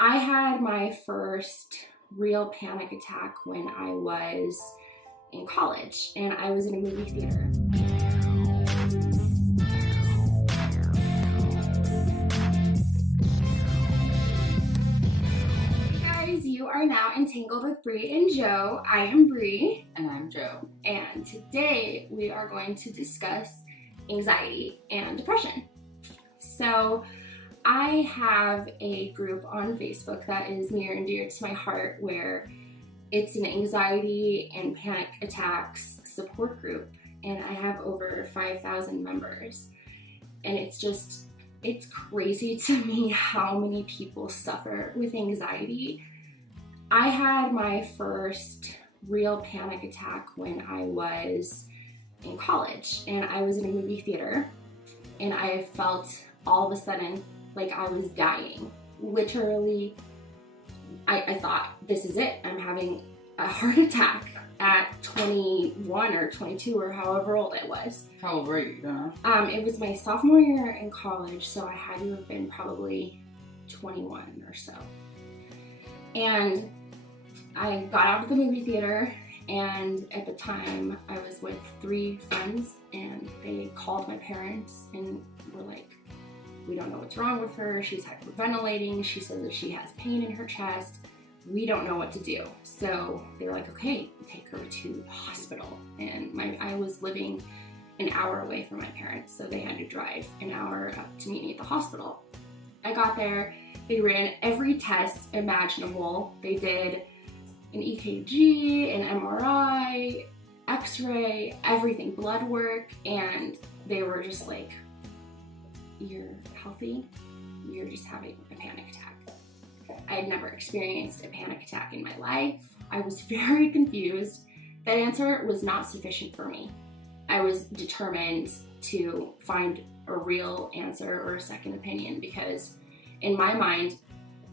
I had my first real panic attack when I was in college and I was in a movie theater. Hey guys, you are now entangled with Bree and Jo. I am Bree. And I'm Jo. And today we are going to discuss anxiety and depression. So I have a group on Facebook that is near and dear to my heart where it's an anxiety and panic attacks support group, and I have over 5,000 members. And it's crazy to me how many people suffer with anxiety. I had my first real panic attack when I was in college, and I was in a movie theater, and I felt all of a sudden like I was dying. Literally, I thought, this is it. I'm having a heart attack at 21 or 22 or however old I was. How old were you? It was my sophomore year in college, so I had to have been probably 21 or so. And I got out of the movie theater, and at the time I was with 3 friends, and they called my parents and were like, we don't know what's wrong with her. She's hyperventilating. She says that she has pain in her chest. We don't know what to do. So they're like, okay, take her to the hospital. And I was living an hour away from my parents, so they had to drive an hour up to meet me at the hospital. I got there. They ran every test imaginable. They did an EKG, an MRI, X-ray, everything, blood work, and they were just like, you're healthy, you're just having a panic attack. I had never experienced a panic attack in my life. I was very confused. That answer was not sufficient for me. I was determined to find a real answer or a second opinion, because in my mind,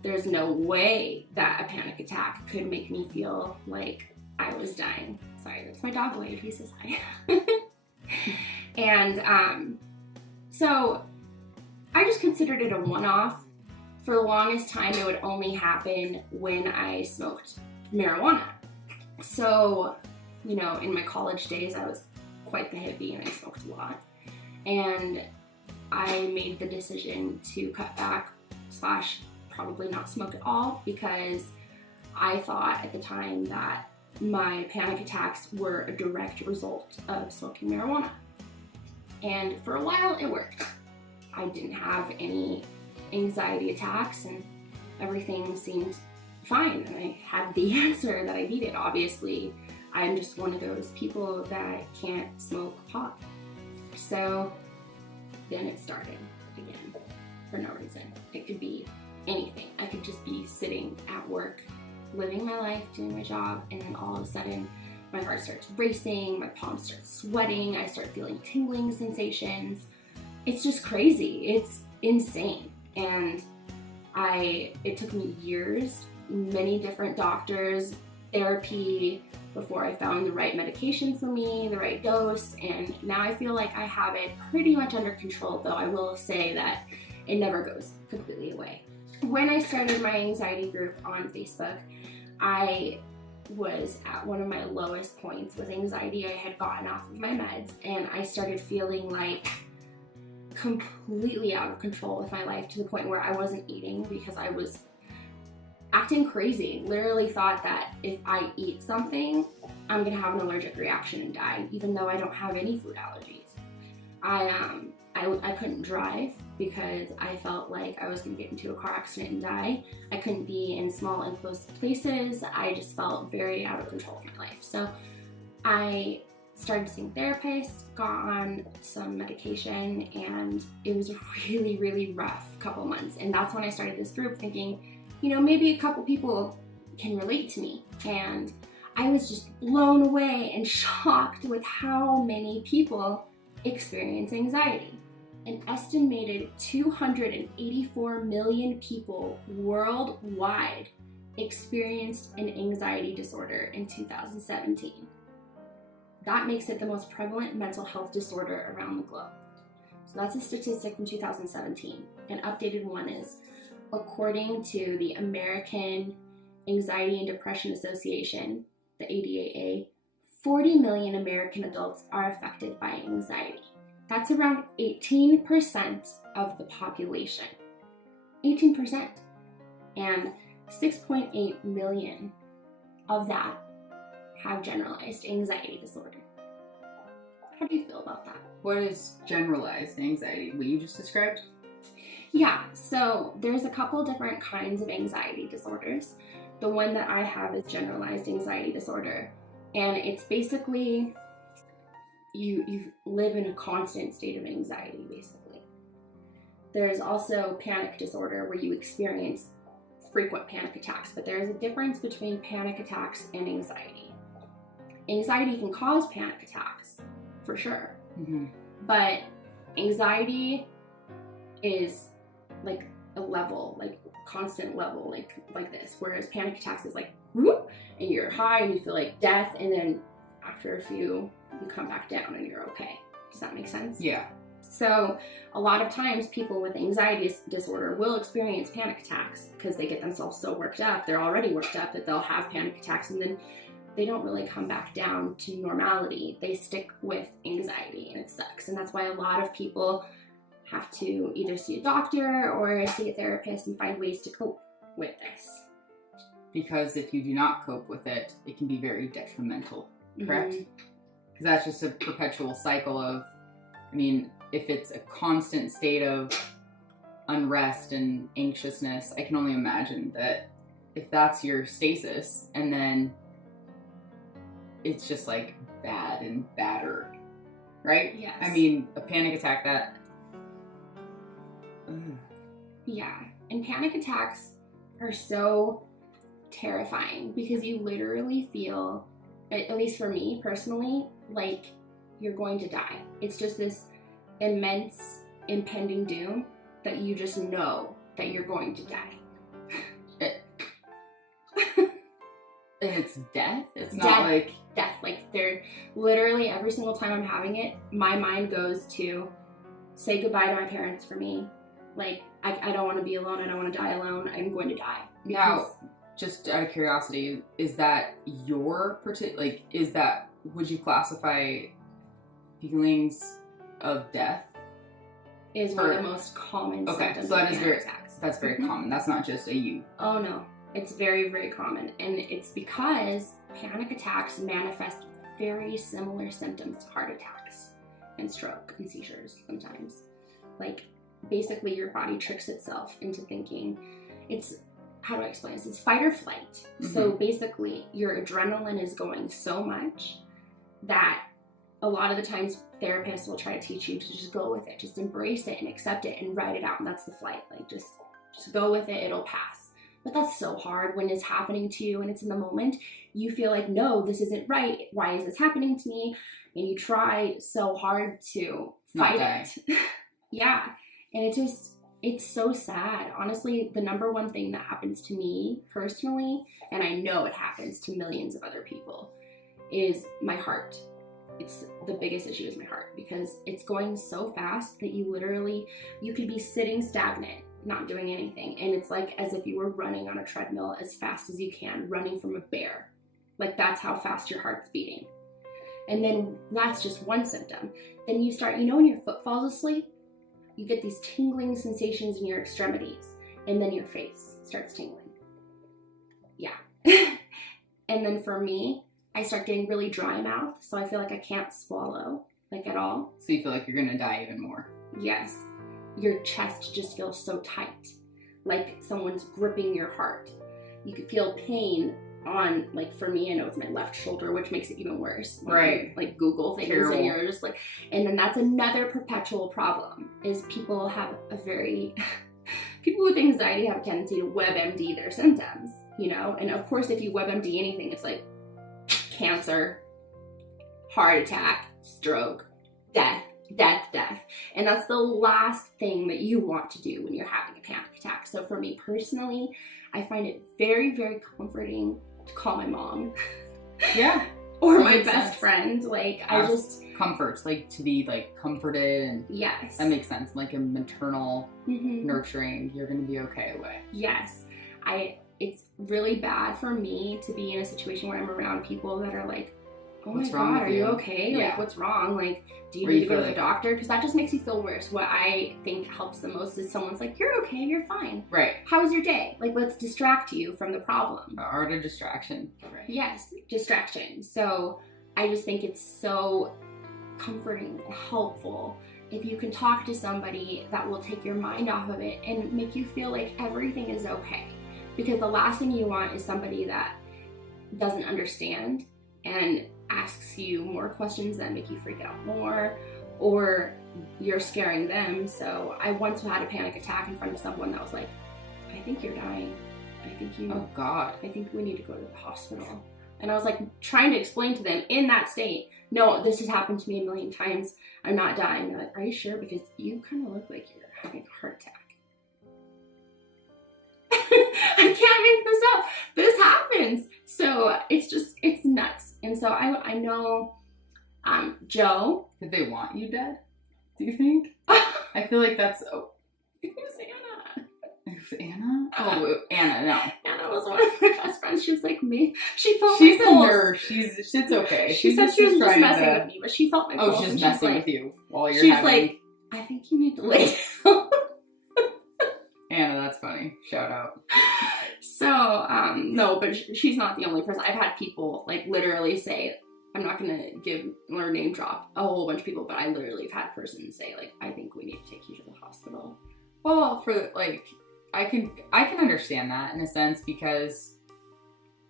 there's no way that a panic attack could make me feel like I was dying. Sorry, that's my dog Wade, he says hi. And so I just considered it a one-off. For the longest time, it would only happen when I smoked marijuana. So, you know, in my college days, I was quite the hippie and I smoked a lot. And I made the decision to cut back / probably not smoke at all, because I thought at the time that my panic attacks were a direct result of smoking marijuana. And for a while, it worked. I didn't have any anxiety attacks and everything seemed fine, and I had the answer that I needed. Obviously, I'm just one of those people that can't smoke pot. So then it started again for no reason. It could be anything. I could just be sitting at work, living my life, doing my job, and then all of a sudden my heart starts racing, my palms start sweating, I start feeling tingling sensations. It's just crazy. It's insane. And it took me years, many different doctors, therapy, before I found the right medication for me, the right dose, and now I feel like I have it pretty much under control, though I will say that it never goes completely away. When I started my anxiety group on Facebook, I was at one of my lowest points with anxiety. I had gotten off of my meds, and I started feeling like completely out of control with my life, to the point where I wasn't eating because I was acting crazy. Literally thought that if I eat something, I'm gonna have an allergic reaction and die, even though I don't have any food allergies. I couldn't drive because I felt like I was gonna get into a car accident and die. I couldn't be in small enclosed places. I just felt very out of control of my life. So I started seeing therapists, got on some medication, and it was a really, really rough couple months. And that's when I started this group, thinking, you know, maybe a couple people can relate to me. And I was just blown away and shocked with how many people experience anxiety. An estimated 284 million people worldwide experienced an anxiety disorder in 2017. That makes it the most prevalent mental health disorder around the globe. So that's a statistic from 2017. An updated one is according to the American Anxiety and Depression Association, the ADAA, 40 million American adults are affected by anxiety. That's around 18% of the population. 18%. And 6.8 million of that have generalized anxiety disorder. How do you feel about that? What is generalized anxiety? What you just described? Yeah, so there's a couple different kinds of anxiety disorders. The one that I have is generalized anxiety disorder. And it's basically you live in a constant state of anxiety, basically. There's also panic disorder where you experience frequent panic attacks, but there's a difference between panic attacks and anxiety. Anxiety can cause panic attacks, for sure. Mm-hmm. But anxiety is like a level, like constant level, like this. Whereas panic attacks is like whoop, and you're high and you feel like death, and then after a few, you come back down and you're okay. Does that make sense? Yeah. So a lot of times people with anxiety disorder will experience panic attacks because they get themselves so worked up. They're already worked up that they'll have panic attacks, and then they don't really come back down to normality. They stick with anxiety, and it sucks. And that's why a lot of people have to either see a doctor or see a therapist and find ways to cope with this. Because if you do not cope with it, it can be very detrimental, correct? Because Mm-hmm. that's just a perpetual cycle of, I mean, if it's a constant state of unrest and anxiousness, I can only imagine that if that's your stasis, and then it's just like bad and badder, right? Yes. I mean, a panic attack that... Yeah, and panic attacks are so terrifying because you literally feel, at least for me personally, like you're going to die. It's just this immense impending doom that you just know that you're going to die. And it's death? It's Death. not like... Death. Like, they're literally, every single time I'm having it, my mind goes to say goodbye to my parents for me. Like, I don't want to be alone. I don't want to die alone. I'm going to die. Now, just out of curiosity, is that your like, is that, would you classify feelings of death? Is one of the most common symptoms so that of is panic very, attacks. that's very common. That's not just a you. Oh no, it's very, very common. And it's because panic attacks manifest very similar symptoms to heart attacks and stroke and seizures sometimes. Like, basically your body tricks itself into thinking it's, how do I explain this? It's fight or flight. Mm-hmm. So basically your adrenaline is going so much that a lot of the times therapists will try to teach you to just go with it, just embrace it and accept it and ride it out. And that's the flight. Like, just go with it. It'll pass. But that's so hard when it's happening to you and it's in the moment. You feel like, no, this isn't right. Why is this happening to me? And you try so hard to fight it. Yeah. And it's so sad. Honestly, the number one thing that happens to me personally, and I know it happens to millions of other people, is my heart. It's the biggest issue is my heart, because it's going so fast that you could be sitting stagnant, not doing anything. And it's like as if you were running on a treadmill as fast as you can, running from a bear. Like, that's how fast your heart's beating. And then that's just one symptom. Then you start, when your foot falls asleep, you get these tingling sensations in your extremities, and then your face starts tingling. Yeah. And then for me, I start getting really dry mouth, so I feel like I can't swallow, like, at all. So you feel like you're gonna die even more. Yes. Your chest just feels so tight, like someone's gripping your heart. You can feel pain on, like, for me, I know it's my left shoulder, which makes it even worse. Right. Like Google things. Terrible. And you're just like, and then that's another perpetual problem, is people with anxiety have a tendency to WebMD their symptoms, and of course if you WebMD anything, it's like cancer, heart attack, stroke, death. And that's the last thing that you want to do when you're having a panic attack. So for me personally, I find it very, very comforting to call my mom. Yeah. or That my makes best sense. friend. Like, I just... Comforts, like to be like comforted, and Yes. that makes sense. Like a maternal, Mm-hmm. nurturing, you're gonna be okay way. Yes. It's really bad for me to be in a situation where I'm around people that are like, oh What's my wrong God, with are you you? okay? Yeah. Like, what's wrong? Like, do you Or need you to go feel to the like- doctor? Because that just makes you feel worse. What I think helps the most is someone's like, you're okay, you're fine. Right. How was your day? Like, let's distract you from the problem. Art of distraction. Right. Yes, distraction. So I just think it's so comforting and helpful if you can talk to somebody that will take your mind off of it and make you feel like everything is okay. Because the last thing you want is somebody that doesn't understand and asks you more questions that make you freak out more, or you're scaring them. So I once had a panic attack in front of someone that was like, I think you're dying. Oh God. I think we need to go to the hospital. And I was like trying to explain to them in that state, no, this has happened to me a million times. I'm not dying. They're like, are you sure? Because you kind of look like you're having a heart attack. I can't make this up. This happens. So it's nuts. And so I know Jo. Did they want you dead? Do you think? I feel like that's... Oh, It was Anna. it was Anna? Oh, Anna, no. Anna was one of my best friends. She was like me. She felt She's my a pulse. nurse. It's okay. She said she was just trying messing to- with me, but she felt my pulse. Oh, she's and just messing like, with you while you're She's having... like, I think you need to lay down. Anna, that's funny. Shout out. So, no, but she's not the only person. I've had people like literally say, I'm not gonna give or name drop a whole bunch of people, but I literally have had persons say like, I think we need to take you to the hospital. Well, for like, I can understand that in a sense, because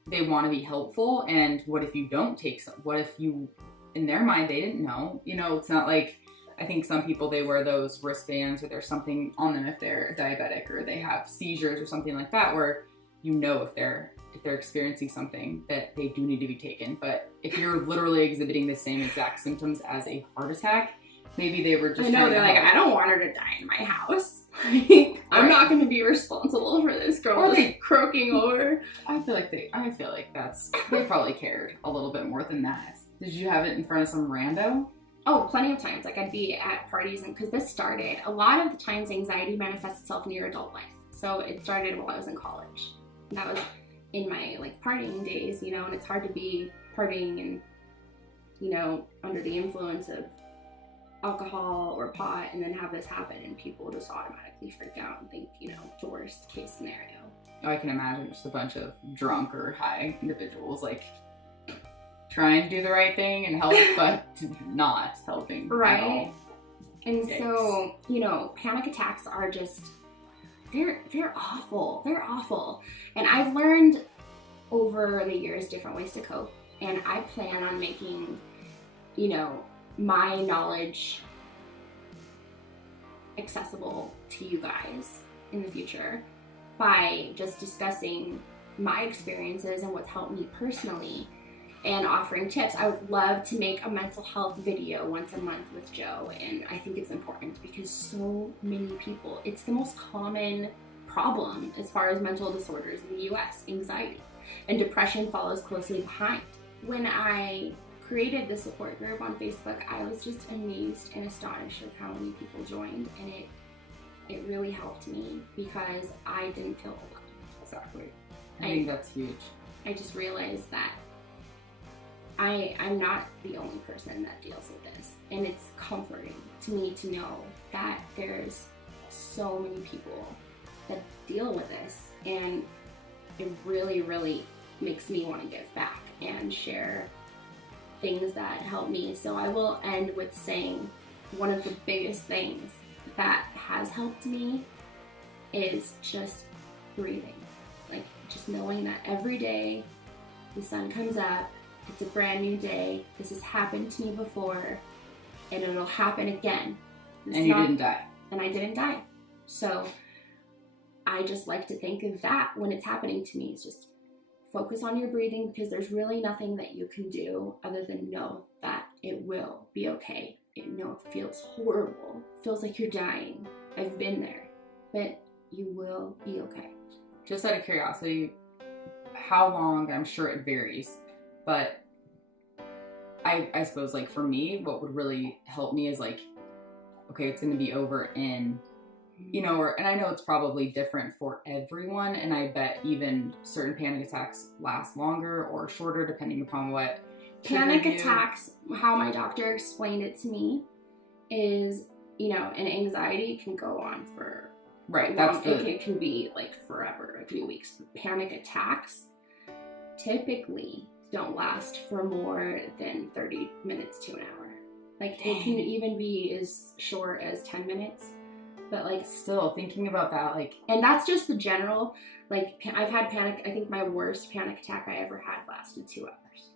they want to be helpful. And what if you don't take some? What if you, in their mind, they didn't know? You know, it's not like, I think some people, they wear those wristbands or there's something on them if they're diabetic or they have seizures or something like that, where you know if they're experiencing something that they do need to be taken. But if you're literally exhibiting the same exact symptoms as a heart attack, maybe they were just I know, trying they're to like, help. I don't want her to die in my house. I'm Right. not going to be responsible for this girl Or just they- croaking over. I feel like they probably cared a little bit more than that. Did you have it in front of some rando? Oh, plenty of times. Like I'd be at parties, and because this started, a lot of the times anxiety manifests itself in your adult life. So it started while I was in college. And that was in my like partying days, you know, and it's hard to be partying and, you know, under the influence of alcohol or pot and then have this happen and people just automatically freak out and think, you know, the worst case scenario. I can imagine just a bunch of drunk or high individuals like trying to do the right thing and help, but not helping Right. at all. And Yikes. so, you know, panic attacks are just, they're awful. They're awful. And I've learned over the years different ways to cope. And I plan on making, you know, my knowledge accessible to you guys in the future by just discussing my experiences and what's helped me personally and offering tips. I would love to make a mental health video once a month with Jo, and I think it's important because so many people, it's the most common problem as far as mental disorders in the US, anxiety, and depression follows closely behind. When I created the support group on Facebook, I was just amazed and astonished at how many people joined, and it really helped me because I didn't feel alone. Exactly. I think that's huge. I just realized that I'm not the only person that deals with this, and it's comforting to me to know that there's so many people that deal with this, and it really, really makes me want to give back and share things that help me. So I will end with saying one of the biggest things that has helped me is just breathing. Like just knowing that every day the sun comes up, it's a brand new day. This has happened to me before, and it'll happen again. And you didn't die. And I didn't die. So I just like to think of that when it's happening to me. It's just focus on your breathing, because there's really nothing that you can do other than know that it will be okay. It feels horrible. It feels like you're dying. I've been there. But you will be okay. Just out of curiosity, how long, I'm sure it varies, but I suppose, like, for me, what would really help me is, like, okay, it's going to be over in, you know, and I know it's probably different for everyone, and I bet even certain panic attacks last longer or shorter depending upon what panic attacks, how my doctor explained it to me, is, you know, an anxiety can go on for it can be like forever. It can be weeks. Panic attacks typically don't last for more than 30 minutes to an hour. Like, it can even be as short as 10 minutes. But, like, still thinking about that, like, and that's just the general, like, I've had panic. I think my worst panic attack I ever had lasted 2 hours.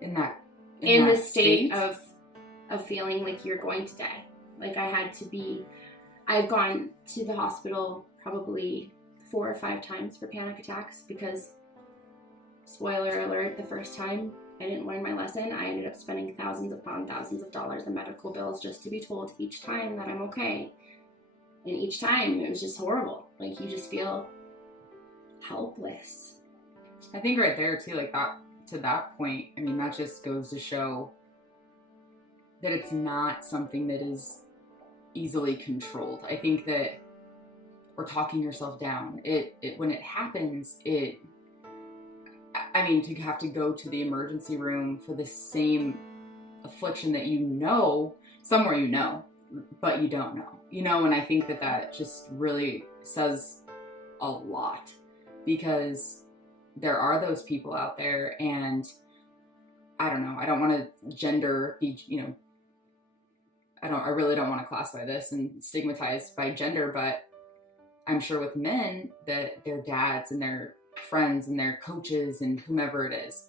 In the state of feeling like you're going to die. Like, I've gone to the hospital probably 4 or 5 times for panic attacks because, spoiler alert, the first time I didn't learn my lesson. I ended up spending thousands of pounds, thousands of dollars in medical bills just to be told each time that I'm okay. And each time it was just horrible. Like, you just feel helpless. I think right there too, like, that, to that point, I mean, that just goes to show that it's not something that is easily controlled. I think that, or talking yourself down, it when it happens, I mean, to have to go to the emergency room for the same affliction that you know, somewhere you know, but you don't know. You know, and I think that that just really says a lot, because there are those people out there, and I don't know, I don't want to I really don't want to classify this and stigmatize by gender, but I'm sure with men that their dads and their friends and their coaches and whomever it is,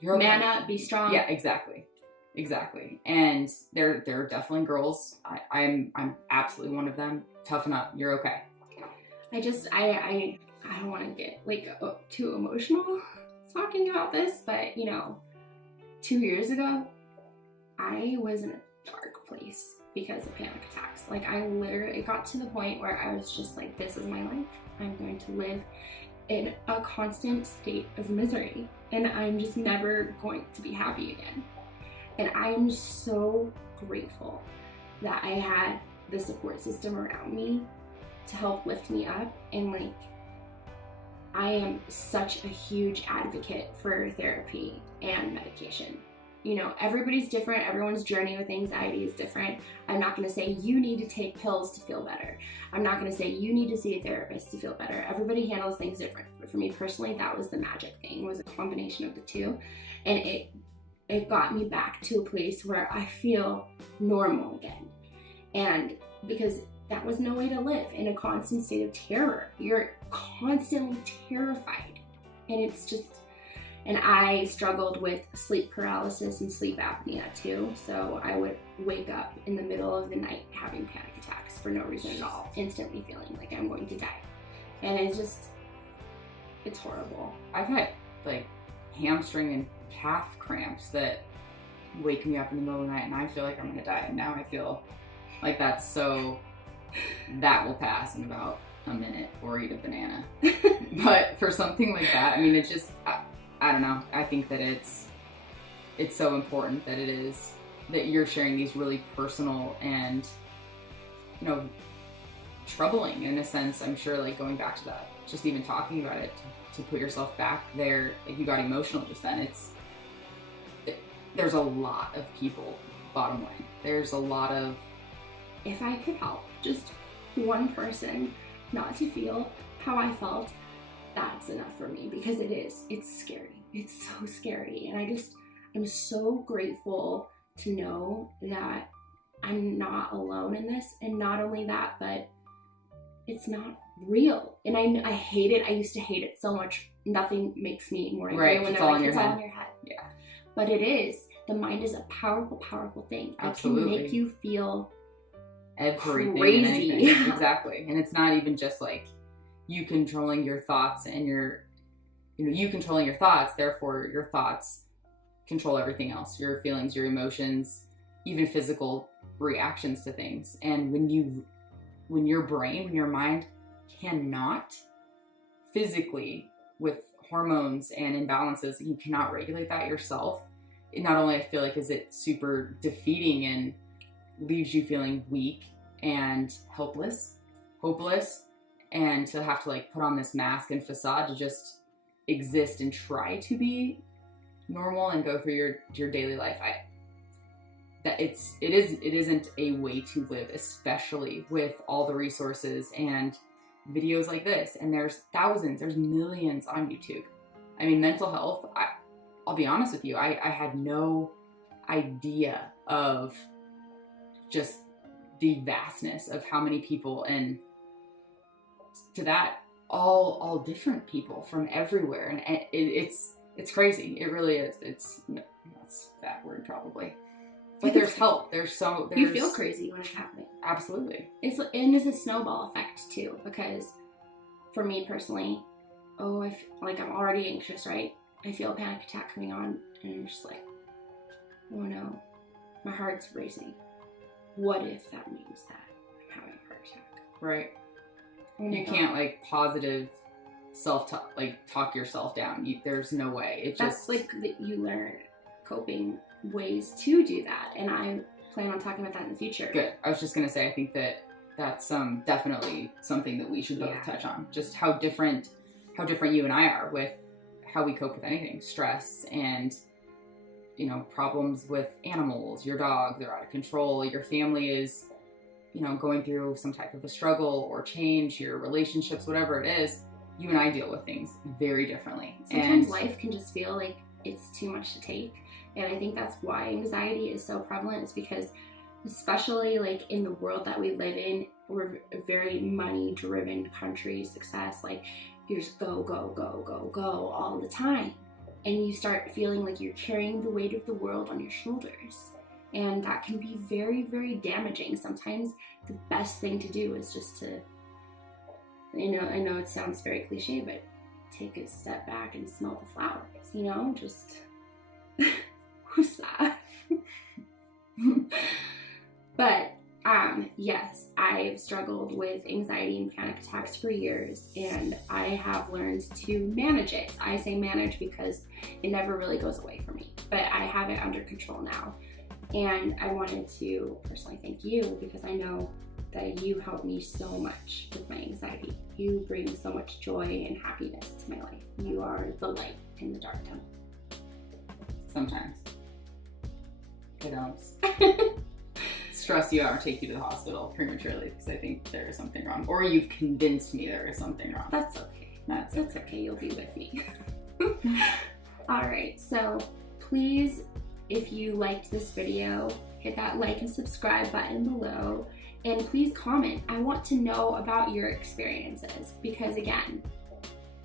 you're okay. Man up, be strong. Yeah, exactly. And there are definitely girls. I'm absolutely one of them. Toughen up. You're okay. I don't want to get like too emotional talking about this, but, you know, 2 years ago, I was in a dark place because of panic attacks. Like, it got to the point where I was just like, this is my life. I'm going to live in a constant state of misery, and I'm just never going to be happy again. And I'm so grateful that I had the support system around me to help lift me up. And, like, I am such a huge advocate for therapy and medication. You know, everybody's different. Everyone's journey with anxiety is different. I'm not going to say you need to take pills to feel better. I'm not going to say you need to see a therapist to feel better. Everybody handles things different. But for me personally, that was the magic thing, was a combination of the two. And it got me back to a place where I feel normal again. And because that was no way to live, in a constant state of terror. You're constantly terrified. And I struggled with sleep paralysis and sleep apnea too. So I would wake up in the middle of the night having panic attacks for no reason at all, instantly feeling like I'm going to die. And it's horrible. I've had, like, hamstring and calf cramps that wake me up in the middle of the night and I feel like I'm gonna die. And now I feel like that will pass in about a minute, or eat a banana. But for something like that, I mean, it's just, I don't know. I think that it's so important that that you're sharing these really personal and, you know, troubling in a sense. I'm sure, like, going back to that, just even talking about it, to put yourself back there, like, you got emotional just then. There's a lot of people, bottom line. There's a lot of, if I could help just one person not to feel how I felt, that's enough for me, because it's scary. It's so scary. And I'm so grateful to know that I'm not alone in this. And not only that, but it's not real. And I hate it. I used to hate it so much. Nothing makes me more angry when it's they're all like, in your it's head. all in your head. Yeah. But it is. The mind is a powerful, powerful thing. Absolutely. It can make you feel everything crazy. And anything. Exactly. And it's not even just like you controlling your thoughts and you controlling your thoughts, therefore your thoughts control everything else, your feelings, your emotions, even physical reactions to things. And when your mind cannot physically, with hormones and imbalances, you cannot regulate that yourself, not only I feel like is it super defeating and leaves you feeling weak and helpless, hopeless, and to have to like put on this mask and facade to just exist and try to be normal and go through your daily life. It isn't a way to live, especially with all the resources and videos like this. And there's thousands, there's millions on YouTube. I mean, mental health, I'll be honest with you, I had no idea of just the vastness of how many people, and to that, all different people from everywhere. And it's crazy. It really is. That's that word probably. But there's help. You feel crazy when it's happening. Absolutely. It's a snowball effect too, because for me personally, I'm already anxious, right? I feel a panic attack coming on, and I'm just like, oh no, my heart's racing. What if that means that I'm having a heart attack? Right. Oh you can't like positive self-talk, like talk yourself down. There's no way. That's like that you learn coping ways to do that, and I plan on talking about that in the future. Good. I was just gonna say, I think that's definitely something that we should both touch on. Just how different you and I are with how we cope with anything, stress and problems with animals. Your dogs are out of control. Your family is going through some type of a struggle or change. Your relationships, whatever it is, you and I deal with things very differently. Sometimes life can just feel like it's too much to take. And I think that's why anxiety is so prevalent. It's because, especially like in the world that we live in, we're a very money-driven country. Success, like you just go, go, go, go, go all the time. And you start feeling like you're carrying the weight of the world on your shoulders. And that can be very, very damaging. Sometimes the best thing to do is just to, I know it sounds very cliche, but take a step back and smell the flowers, just... Who's that? But yes, I've struggled with anxiety and panic attacks for years, and I have learned to manage it. I say manage because it never really goes away from me, but I have it under control now. And I wanted to personally thank you, because I know that you help me so much with my anxiety. You bring so much joy and happiness to my life. You are the light in the dark tunnel. Sometimes. I don't stress you out or take you to the hospital prematurely because I think there is something wrong. Or you've convinced me there is something wrong. That's okay. That's okay. You'll be with me. All right. So please, if you liked this video, hit that like and subscribe button below. And please comment. I want to know about your experiences, because again,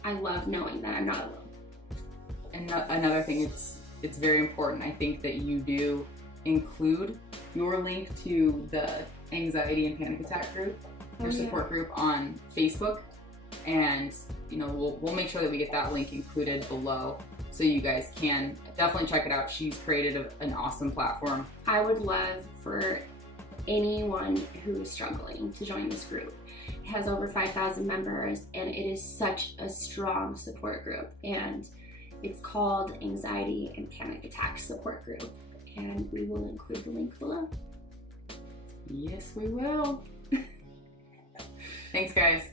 I love knowing that I'm not alone. And another thing, it's very important, I think, that you do include your link to the anxiety and panic attack group, your support group on Facebook, and we'll make sure that we get that link included below so you guys can definitely check it out. She's created an awesome platform. I would love for anyone who's struggling to join this group. It has over 5,000 members, and it is such a strong support group, and it's called Anxiety and Panic Attack Support Group, and we will include the link below. Yes, we will. Thanks, guys.